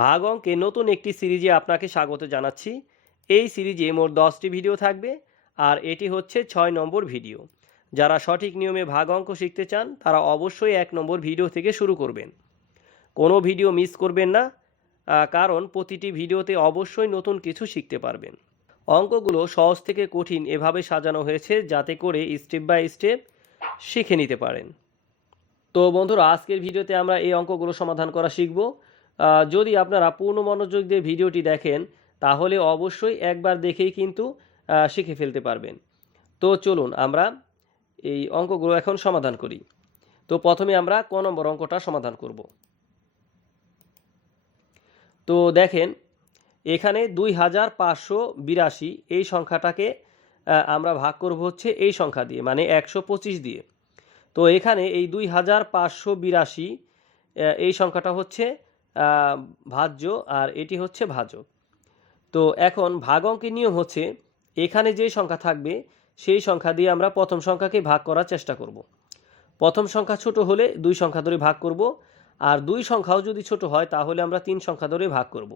ভাগ অঙ্কে নতুন একটি সিরিজে আপনাকে স্বাগত জানাচ্ছি। এই সিরিজে মোট দশটি ভিডিও থাকবে আর এটি হচ্ছে ছয় নম্বর ভিডিও। যারা সঠিক নিয়মে ভাগ অঙ্ক শিখতে চান, তারা অবশ্যই এক নম্বর ভিডিও থেকে শুরু করবেন। কোনো ভিডিও মিস করবেন না কারণ প্রতিটি ভিডিওতে অবশ্যই নতুন কিছু শিখতে পারবেন। অঙ্কগুলো সহজ থেকে কঠিন এভাবে সাজানো হয়েছে যাতে করে স্টেপ বাই স্টেপ শিখে নিতে পারেন। তো বন্ধুরা, আজকের ভিডিওতে আমরা এই অঙ্কগুলো সমাধান করা শিখব। যদি আপনারা পূর্ণ মনোযোগ দিয়ে ভিডিওটি দেখেন, তাহলে অবশ্যই একবার দেখেই কিন্তু শিখে ফেলতে পারবেন। তো চলুন, আমরা এই অঙ্কগুলো এখন সমাধান করি। তো প্রথমে আমরা ক নম্বর অঙ্কটা সমাধান করব। তো দেখেন, এখানে দুই হাজার পাঁচশো বিরাশি এই সংখ্যাটাকে আমরা ভাগ করব হচ্ছে এই সংখ্যা দিয়ে মানে একশো পঁচিশ দিয়ে। তো এখানে এই দুই হাজার পাঁচশো বিরাশি এই সংখ্যাটা হচ্ছে ভাজ্য আর এটি হচ্ছে ভাজক তো এখন ভাগ অঙ্কের নিয়ম হচ্ছে, এখানে যে সংখ্যা থাকবে, সেই সংখ্যা দিয়ে আমরা প্রথম সংখ্যাকে ভাগ করার চেষ্টা করব। প্রথম সংখ্যা ছোট হলে দুই সংখ্যা ধরে ভাগ করব, আর দুই সংখ্যাও যদি ছোট হয়, তাহলে আমরা তিন সংখ্যা ধরে ভাগ করব।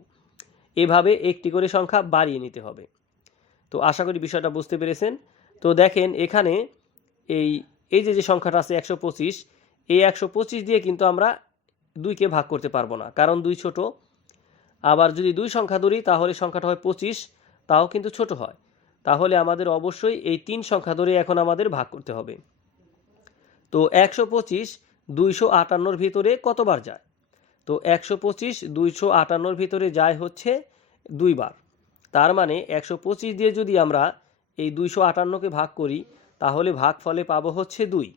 এভাবে একটি করে সংখ্যা বাড়িয়ে নিতে হবে। তো আশা করি বিষয়টা বুঝতে পেরেছেন। তো দেখেন এখানে এই এই যে যে সংখ্যাটা আছে একশো পঁচিশ, এই একশো পঁচিশ দিয়ে কিন্তু আমরা দুইকে ভাগ করতে পারব না। কারণ দুই ছোট, আবার যদি দুই সংখ্যা ধরি, তাহলে সংখ্যাটা হয় পঁচিশ, তাও কিন্তু ছোট হয়। তাহলে আমাদের অবশ্যই এই তিন সংখ্যা ধরে এখন আমাদের ভাগ করতে হবে। তো একশো পঁচিশ, দুইশো আটান্নর ভিতরে কতবার যায়? তো একশো পঁচিশ, দুইশো আটান্নর ভিতরে যায় হচ্ছে দুইবার। তার মানে একশো পঁচিশ দিয়ে যদি আমরা এই দুইশো আটান্নকে ভাগ করি, তাহলে ভাগ ফলে পাবো হচ্ছে দুই।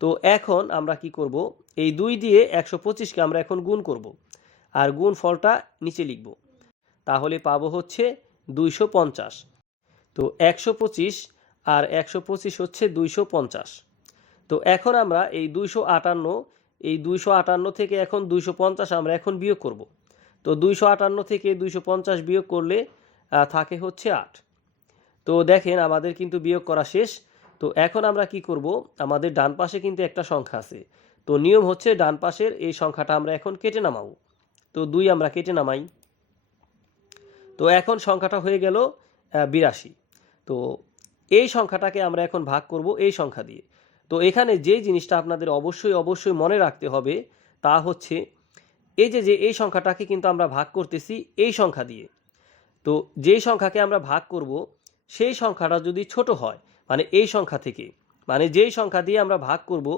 তো এখন আমরা কি করব? এই দুই দিয়ে একশো পঁচিশকে আমরা এখন গুণ করব। আর গুণ ফলটা নিচে লিখব। তাহলে পাবো হচ্ছে দুইশো পঞ্চাশ। তো একশো পঁচিশ আর একশো পঁচিশ হচ্ছে দুইশো পঞ্চাশ। তো এখন আমরা এই দুইশো আটান্ন, এই দুইশো আটান্ন থেকে এখন দুইশো পঞ্চাশ আমরা এখন বিয়োগ করব। তো দুইশো আটান্ন থেকে দুইশো পঞ্চাশ বিয়োগ করলে থাকে হচ্ছে আট। তো দেখেন আমাদের কিন্তু বিয়োগ করা শেষ। তো এখন আমরা কি করব? আমাদের ডান পাশে কিন্তু একটা সংখ্যা আছে। তো নিয়ম হচ্ছে ডান পাশের এই সংখ্যাটা আমরা এখন কেটে নামাবো। তো দুই আমরা কেটে নামাই। তো এখন সংখ্যাটা হয়ে গেল বিরাশি। তো এই সংখ্যাটাকে আমরা এখন ভাগ করব এই সংখ্যা দিয়ে। তো এখানে যে জিনিসটা আপনাদের অবশ্যই অবশ্যই মনে রাখতে হবে তা হচ্ছে এই যে যে এই সংখ্যাটাকে কিন্তু আমরা ভাগ করতেছি এই সংখ্যা দিয়ে। তো যেই সংখ্যাকে আমরা ভাগ করব, সেই সংখ্যাটা যদি ছোট হয় মানে এই সংখ্যা থেকে মানে যেই সংখ্যা দিয়ে আমরা ভাগ করব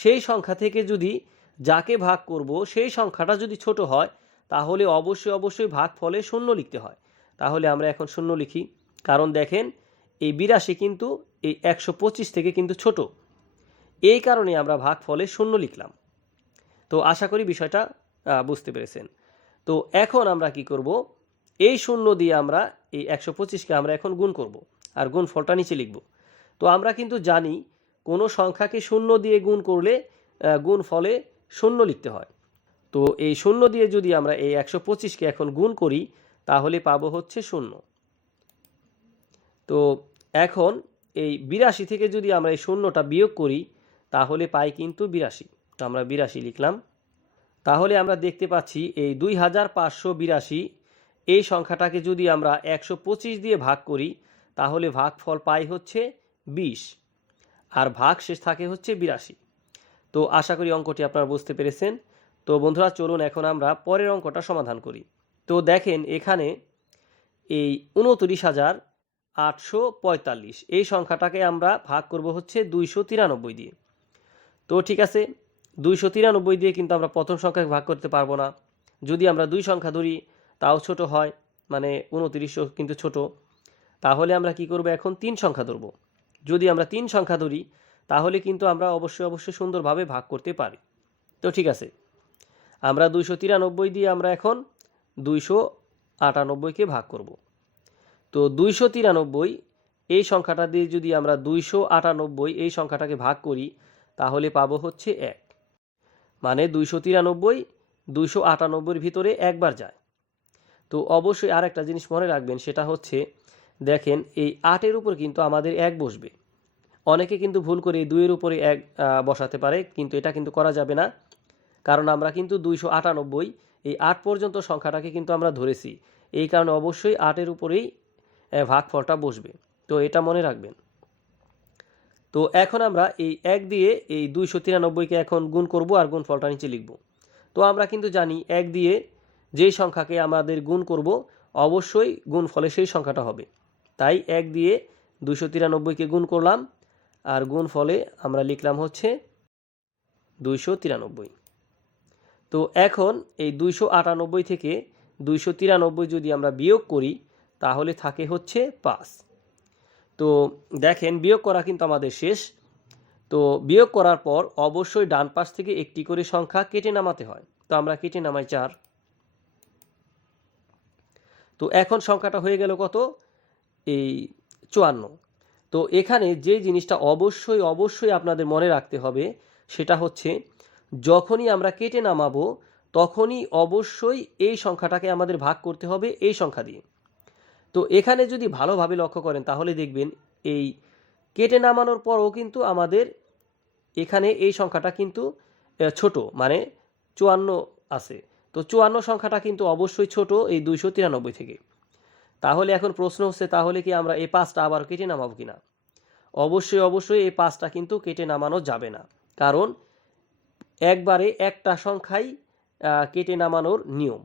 সেই সংখ্যা থেকে যদি যাকে ভাগ করব, সেই সংখ্যাটা যদি ছোট হয়, তাহলে অবশ্যই অবশ্যই ভাগ ফলে শূন্য লিখতে হয়। তাহলে আমরা এখন শূন্য লিখি। কারণ দেখেন, এই বিরাশি কিন্তু এই একশো পঁচিশ থেকে কিন্তু ছোট। এই কারণে আমরা ভাগ ফলে শূন্য লিখলাম। তো আশা করি বিষয়টা বুঝতে পেরেছেন। তো এখন আমরা কি করব? এই শূন্য দিয়ে আমরা এই একশো পঁচিশকে আমরা এখন গুণ করব। আর গুণ ফলটা নিচে লিখব। তো আমরা কিন্তু জানি কোনো সংখ্যাকে শূন্য দিয়ে গুণ করলে গুণ ফলে শূন্য লিখতে হয়। তো এই শূন্য দিয়ে যদি আমরা এই একশো পঁচিশকে এখন গুণ করি, তাহলে পাবো হচ্ছে শূন্য। তো এখন এই বিরাশি থেকে যদি আমরা এই শূন্যটা বিয়োগ করি, তাহলে পাই কিন্তু বিরাশি। তো আমরা বিরাশি লিখলাম। তাহলে আমরা দেখতে পাচ্ছি এই দুই হাজার পাঁচশো বিরাশি, এই সংখ্যাটাকে যদি আমরা একশো পঁচিশ দিয়ে ভাগ করি, তাহলে ভাগফল পাই হচ্ছে বিশ। আর ভাগ শেষ থাকে হচ্ছে বিরাশি। তো আশা করি অঙ্কটি আপনারা বুঝতে পেরেছেন। তো বন্ধুরা, চলুন এখন আমরা পরের অঙ্কটা সমাধান করি। তো দেখেন এখানে এই উনত্রিশ হাজার আটশো পঁয়তাল্লিশ, এই সংখ্যাটাকে আমরা ভাগ করব হচ্ছে দুইশো তিরানব্বই দিয়ে। তো ঠিক আছে, দুইশো তিরানব্বই দিয়ে কিন্তু আমরা প্রথম সংখ্যাকে ভাগ করতে পারব না। যদি আমরা দুই সংখ্যা ধরি, তাও ছোট হয় মানে উনত্রিশশো কিন্তু ছোট। তাহলে আমরা কি করব, এখন তিন সংখ্যা ধরব। যদি আমরা তিন সংখ্যা ধরি, তাহলে কিন্তু আমরা অবশ্যই অবশ্যই সুন্দরভাবে ভাগ করতে পারি। তো ঠিক আছে। আমরা দুইশো তিরানব্বই দিয়ে আমরা এখন দুইশো আটানব্বইকে ভাগ করব। তো দুইশো তিরানব্বই, এই সংখ্যাটা দিয়ে যদি আমরা দুইশো আটানব্বই এই সংখ্যাটাকে ভাগ করি, তাহলে পাবো হচ্ছে এক। মানে দুইশো তিরানব্বই, দুইশো আটানব্বইয়ের ভিতরে একবার যায়। তো অবশ্যই আর একটা জিনিস মনে রাখবেন, সেটা হচ্ছে দেখেন, এই আটের উপর কিন্তু আমাদের এক বসবে। অনেকে কিন্তু ভুল করে এই দুইয়ের উপরে এক বসাতে পারে, কিন্তু এটা কিন্তু করা যাবে না। কারণ আমরা কিন্তু দুইশো আটানব্বই, এই আট পর্যন্ত সংখ্যাটাকে কিন্তু আমরা ধরেছি। এই কারণে অবশ্যই আটের উপরেই ভাগফলটা বসবে। তো এটা মনে রাখবেন। তো এখন আমরা এই এক দিয়ে এই দুইশো তিরানব্বইকে এখন গুণ করব আর গুণফলটা নিচে লিখব। তো আমরা কিন্তু জানি এক দিয়ে যেই সংখ্যাকে আমাদের গুণ করব, অবশ্যই গুণফলে সেই সংখ্যাটা হবে। তাই এক দিয়ে দুশো তিরানব্বইকে গুণ করলাম। আর গুণ ফলে আমরা লিখলাম হচ্ছে দুইশো তিরানব্বই। তো এখন এই দুইশো আটানব্বই থেকে দুইশো তিরানব্বই যদি আমরা বিয়োগ করি, তাহলে থাকে হচ্ছে পাঁচ। তো দেখেন বিয়োগ করা কিন্তু আমাদের শেষ। তো বিয়োগ করার পর অবশ্যই ডান পাশ থেকে একটি করে সংখ্যা কেটে নামাতে হয়। তো আমরা কেটে নামাই চার। তো এখন সংখ্যাটা হয়ে গেল কত? এই চুয়ান্ন। তো এখানে যে জিনিসটা অবশ্যই অবশ্যই আপনাদের মনে রাখতে হবে, সেটা হচ্ছে যখনই আমরা কেটে নামাবো, তখনই অবশ্যই এই সংখ্যাটাকে আমাদের ভাগ করতে হবে এই সংখ্যা দিয়ে। তো এখানে যদি ভালোভাবে লক্ষ্য করেন, তাহলে দেখবেন এই কেটে নামানোর পরও কিন্তু আমাদের এখানে এই সংখ্যাটা কিন্তু ছোট মানে চুয়ান্ন আছে। তো চুয়ান্ন সংখ্যাটা কিন্তু অবশ্যই ছোট এই দুইশো তিরানব্বই থেকে। তাহলে এখন প্রশ্ন হচ্ছে, তাহলে কি আমরা এই পাঁচটা আবার কেটে নামাবো কিনা? অবশ্যই অবশ্যই এই পাঁচটা কিন্তু কেটে নামানো যাবে না। কারণ একবারে একটা সংখ্যাই কেটে নামানোর নিয়ম।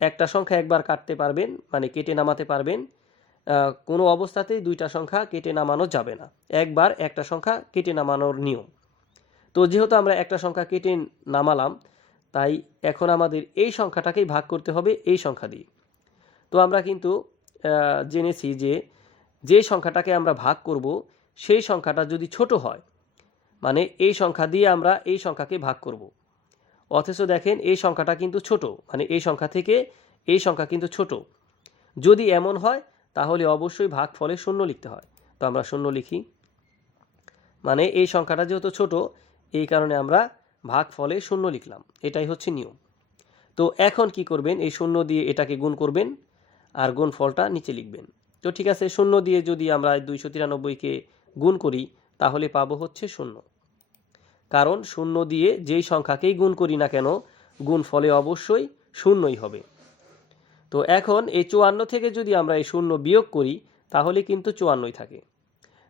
একটা সংখ্যা একবার কাটতে পারবেন মানে কেটে নামাতে পারবেন কোনো অবস্থাতেই দুইটা সংখ্যা কেটে নামানো যাবে না। একবার একটা সংখ্যা কেটে নামানোর নিয়ম। তো যেহেতু আমরা একটা সংখ্যা কেটে নামালাম, তাই এখন আমাদের এই সংখ্যাটাকেই ভাগ করতে হবে, এই সংখ্যা দিয়ে। তো আমরা কিন্তু জেনেছি যে যে সংখ্যাটাকে আমরা ভাগ করব, সেই সংখ্যাটা যদি ছোট হয় মানে এই সংখ্যা দিয়ে আমরা এই সংখ্যাকে ভাগ করব। অথচ দেখেন, এই সংখ্যাটা কিন্তু ছোট মানে এই সংখ্যা থেকে এই সংখ্যা কিন্তু ছোট। যদি এমন হয়, তাহলে অবশ্যই ভাগ ফলে শূন্য লিখতে হয়। তো আমরা শূন্য লিখি। মানে এই সংখ্যাটা যেহেতু ছোট, এই কারণে আমরা ভাগ ফলে শূন্য লিখলাম। এটাই হচ্ছে নিয়ম। তো এখন কি করবেন? এই শূন্য দিয়ে এটাকে গুণ করবেন। আর গুণ ফলটা নিচে লিখবেন। তো ঠিক আছে, শূন্য দিয়ে যদি আমরা দুইশো তিরানব্বইকে গুণ করি, তাহলে পাবো হচ্ছে শূন্য। কারণ শূন্য দিয়ে যেই সংখ্যাকেই গুণ করি না কেন গুণ ফলে অবশ্যই শূন্যই হবে। তো এখন এই চুয়ান্ন থেকে যদি আমরা এই শূন্য বিয়োগ করি, তাহলে কিন্তু চুয়ান্নই থাকে।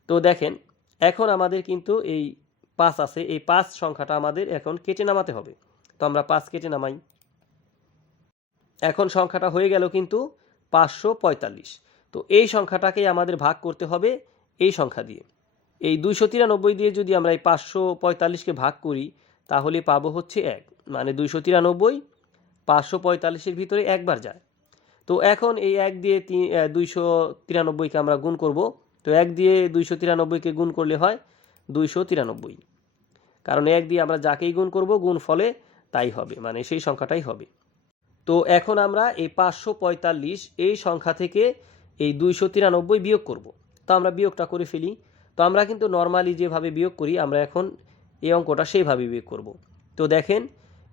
তো দেখেন, এখন আমাদের কিন্তু এই পাঁচ আছে, এই পাঁচ সংখ্যাটা আমাদের এখন কেটে নামাতে হবে। তো আমরা পাঁচ কেটে নামাই। এখন সংখ্যাটা হয়ে গেল কিন্তু পাঁচশো পঁয়তাল্লিশ। তো এই সংখ্যাটাকেই আমাদের ভাগ করতে হবে এই সংখ্যা দিয়ে। এই দুইশো তিরানব্বই দিয়ে যদি আমরা এই পাঁচশো পঁয়তাল্লিশকে ভাগ করি, তাহলে পাবো হচ্ছে এক। মানে দুইশো তিরানব্বই পাঁচশো পঁয়তাল্লিশের ভিতরে একবার যায়। তো এখন এই এক দিয়ে দুইশো তিরানব্বইকে আমরা গুণ করব। তো এক দিয়ে দুইশো তিরানব্বইকে গুণ করলে হয় দুইশো তিরানব্বই। কারণ এক দিয়ে আমরা যাকেই গুণ করব গুণ ফলে তাই হবে। মানে সেই সংখ্যাটাই হবে। তো এখন আমরা এই পাঁচশো পঁয়তাল্লিশ এই সংখ্যা থেকে এই দুইশো তিরানব্বই বিয়োগ করব। তো আমরা বিয়োগটা করে ফেলি। তো আমরা কিন্তু নর্মালি যেভাবে বিয়োগ করি, আমরা এখন এই অঙ্কটা সেইভাবে বিয়োগ করব। তো দেখেন,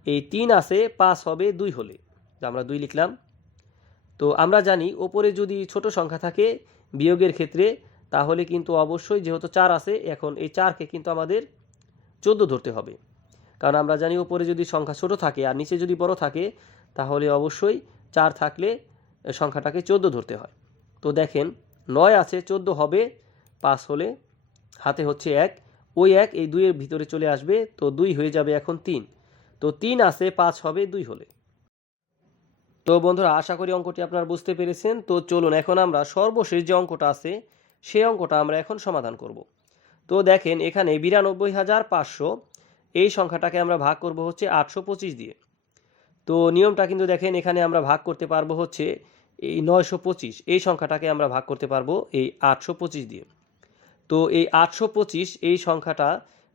এই তিন আছে, পাঁচ হবে, দুই হলে। আমরা দুই লিখলাম। তো আমরা জানি ওপরে যদি ছোট সংখ্যা থাকে বিয়োগের ক্ষেত্রে, তাহলে কিন্তু অবশ্যই যেহেতু চার আছে, এখন এই চারকে কিন্তু আমাদের চোদ্দ ধরতে হবে। কারণ আমরা জানি ওপরে যদি সংখ্যা ছোট থাকে আর নিচে যদি বড় থাকে তাহলে অবশ্যই চার থাকলে সংখ্যাটাকে চোদ্দ ধরতে হয়। তো দেখেন, নয় আছে, চোদ্দ হবে, পাঁচ হলে হাতে হচ্ছে এক। ওই এক এই দুইয়ের ভিতরে চলে আসবে, তো দুই হয়ে যাবে এখন তিন। তো তিন আছে, পাঁচ হবে, দুই হলে। তো বন্ধুরা, আশা করি অঙ্কটি আপনারা বুঝতে পেরেছেন। তো চলুন, এখন আমরা সর্বশেষ যে অঙ্কটা আছে, সেই অঙ্কটা আমরা এখন সমাধান করব। তো দেখেন, এখানে বিরানব্বই হাজার পাঁচশো, এই সংখ্যাটাকে আমরা ভাগ করব হচ্ছে আটশো পঁচিশ দিয়ে। তো নিয়মটা কিন্তু দেখেন, এখানে আমরা ভাগ করতে পারব হচ্ছে এই নয়শো পঁচিশ, এই সংখ্যাটাকে আমরা ভাগ করতে পারব এই আটশো পঁচিশ দিয়ে। তো এই আটশো পঁচিশ, এই সংখ্যাটা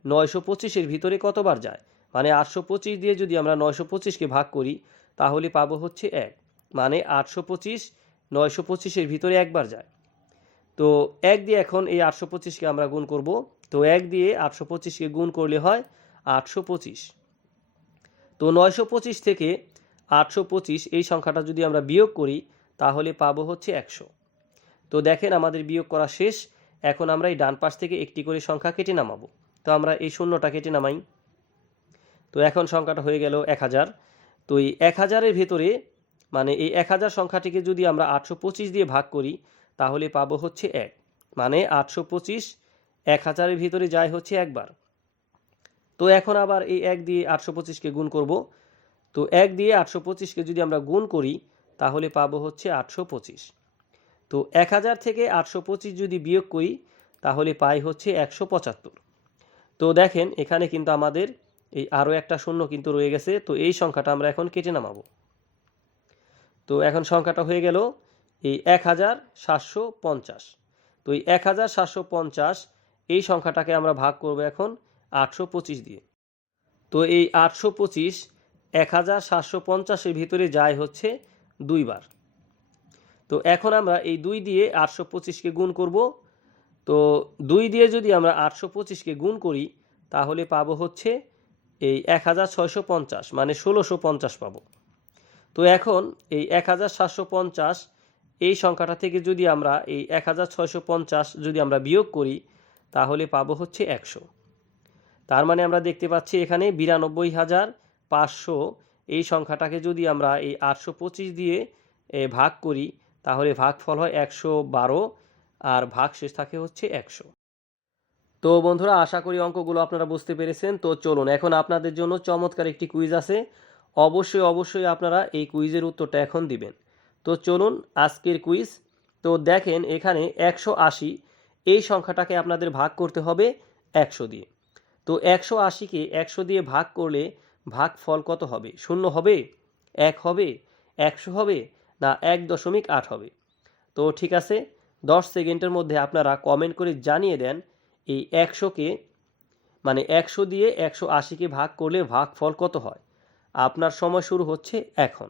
নয়শো পঁচিশের ভিতরে কতবার যায়? মানে আটশো পঁচিশ দিয়ে যদি আমরা নয়শো পঁচিশকে ভাগ করি, তাহলে পাবো হচ্ছে এক। মানে আটশো পঁচিশ নয়শো পঁচিশের ভিতরে একবার যায়। তো এক দিয়ে এখন এই আটশো পঁচিশকে আমরা গুণ করব। তো এক দিয়ে আটশো পঁচিশকে গুণ করলে হয় আটশো পঁচিশ। তো নয়শো পঁচিশ থেকে আটশো পঁচিশ এই সংখ্যাটা যদি আমরা বিয়োগ করি, তাহলে পাবো হচ্ছে একশো। তো দেখেন আমাদের বিয়োগ করা শেষ, এখন আমরা এই ডান পাশ থেকে একটি করে সংখ্যা কেটে নামাবো। তো আমরা এই শূন্যটা কেটে নামাই। তো এখন সংখ্যাটা হয়ে গেল এক হাজার। তো এই এক হাজারের ভেতরে মানে এই এক হাজার সংখ্যাটিকে যদি আমরা আটশো পঁচিশ দিয়ে ভাগ করি, তাহলে পাবো হচ্ছে এক। মানে আটশো পঁচিশ এক হাজারের ভিতরে যায় হচ্ছে একবার। তো এখন আবার এই এক দিয়ে আটশো পঁচিশকে গুণ করব। তো এক দিয়ে আটশো পঁচিশকে যদি আমরা গুণ করি, তাহলে পাবো হচ্ছে আটশো পঁচিশ। তো এক হাজার থেকে আটশো পঁচিশ যদি বিয়োগ করি, তাহলে পাই হচ্ছে একশো পঁচাত্তর। তো দেখেন, এখানে কিন্তু আমাদের এই আরও একটা শূন্য কিন্তু রয়ে গেছে। তো এই সংখ্যাটা আমরা এখন কেটে নামাবো। তো এখন সংখ্যাটা হয়ে গেল এই এক হাজার সাতশো পঞ্চাশ। তো এই এক হাজার সাতশো পঞ্চাশ, এই সংখ্যাটাকে আমরা ভাগ করব এখন আটশো পঁচিশ দিয়ে। তো এই আটশো পঁচিশ এক হাজার সাতশো পঞ্চাশের ভিতরে যায় হচ্ছে দুইবার। তো এখন আমরা এই দুই দিয়ে আটশো পঁচিশকে গুণ করব। তো দুই দিয়ে যদি আমরা আটশো পঁচিশকে গুণ করি, তাহলে পাবো হচ্ছে এই এক হাজার ছয়শো পঞ্চাশ মানে ষোলোশো পঞ্চাশ পাবো। তো এখন এই এক হাজার সাতশো পঞ্চাশ, এই সংখ্যাটা থেকে যদি আমরা এই এক হাজার ছয়শো পঞ্চাশ যদি আমরা বিয়োগ করি, তাহলে পাবো হচ্ছে একশো। তার মানে আমরা দেখতে পাচ্ছি এখানে বিরানব্বই হাজার পাঁচশো। এই সংখ্যাটাকে যদি আমরা এই আটশো পঁচিশ দিয়ে ভাগ করি, তাহলে ভাগফল হয় একশো বারো আর ভাগ শেষ থাকে হচ্ছে একশো। তো বন্ধুরা, আশা করি অঙ্কগুলো আপনারা বুঝতে পেরেছেন। তো চলুন, এখন আপনাদের জন্য চমৎকার একটি কুইজ আছে। অবশ্যই অবশ্যই আপনারা এই কুইজের উত্তরটা এখন দিবেন। তো চলুন, আজকের কুইজ। তো দেখেন, এখানে একশো আশি, এই সংখ্যাটাকে আপনাদের ভাগ করতে হবে একশো দিয়ে। তো একশো আশিকে একশো দিয়ে ভাগ করলে ভাগ ফল কত হবে? শূন্য হবে? এক হবে? একশো হবে? না, এক দশমিক আট হবে। তো ঠিক আছে, দশ সেকেন্ডের মধ্যে আপনারা কমেন্ট করে জানিয়ে দেন এই একশোকে মানে একশো দিয়ে একশো আশিকে ভাগ করলে ভাগ ফল কত হয়? আপনার সময় শুরু হচ্ছে এখন।